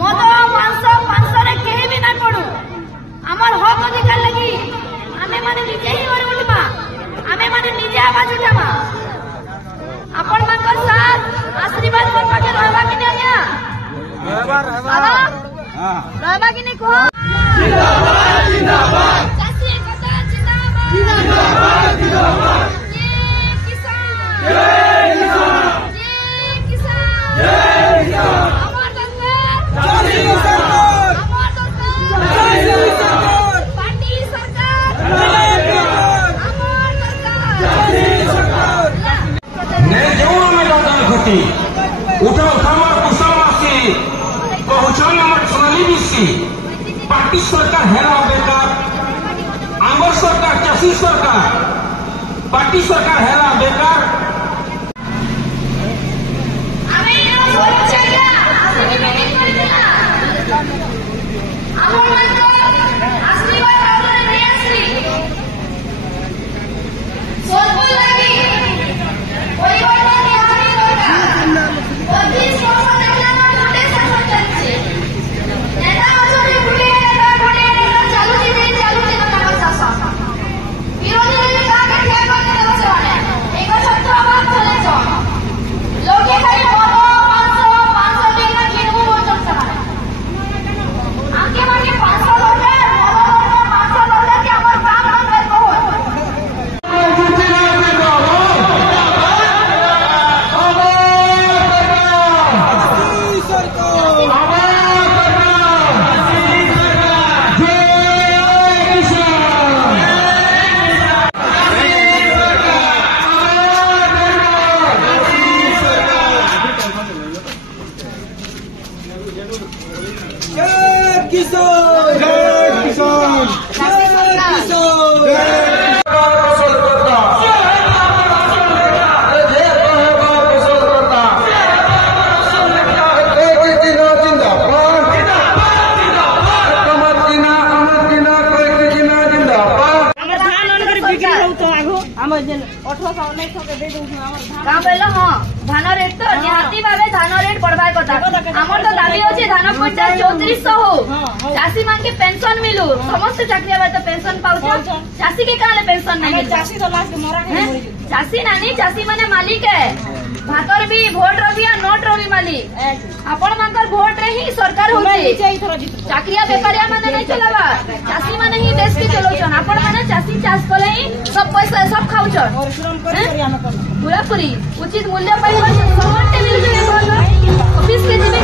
मद मांस पांचरे केही भी ना पड़ू आमर हक अधिकार लगी आमे माने निजे ही गरी उठबा आमे माने निजे आवाज उठाबा आपण मानकर साथ आशीर्वाद मोर पाके रहबा कि नै आया रहबा कि नै को जिंदाबाद जिंदाबाद चाची एकता जिंदाबाद जिंदाबाद जय किसान जय किसान जय किसान अमर सरकार जय सरकार अमर सरकार जय सरकार पार्टी सरकार जय अमर सरकार जय सरकार ने जो मैदान घटी उठो खामर कुसमासी पहुंचाने मत सोनाली बिसी पार्टी सरकार हेरा बेकार आमर सरकार चाषी सरकार पार्टी सरकार हेरा बेकार धान रेट तो निहाती भावे धान रेट बढ़वा कथा आमर तो दाबी अच्छे धान क्विंटाल 3400 हो चाषी मान के पेंशन मिलू समस्त चाकरिया बात पेंशन पाऊ चाषी के काले पेंशन नहीं चाषी तो लास्ट मरा चाषी नानी चाषी माने मालिक है भातर भी भोट रवि नोट रवि मालिक आपण मानकर भोट रे ही सरकार होची चाकरिया व्यापारिया माने नहीं चलावा चाषी माने ही देश के चलोचन आपण माने चाषी चाष कले ही सब पैसा सब खाउचन पूरा पूरी उचित मूल्य पाइबा समस्त मिल ऑफिस के जीवे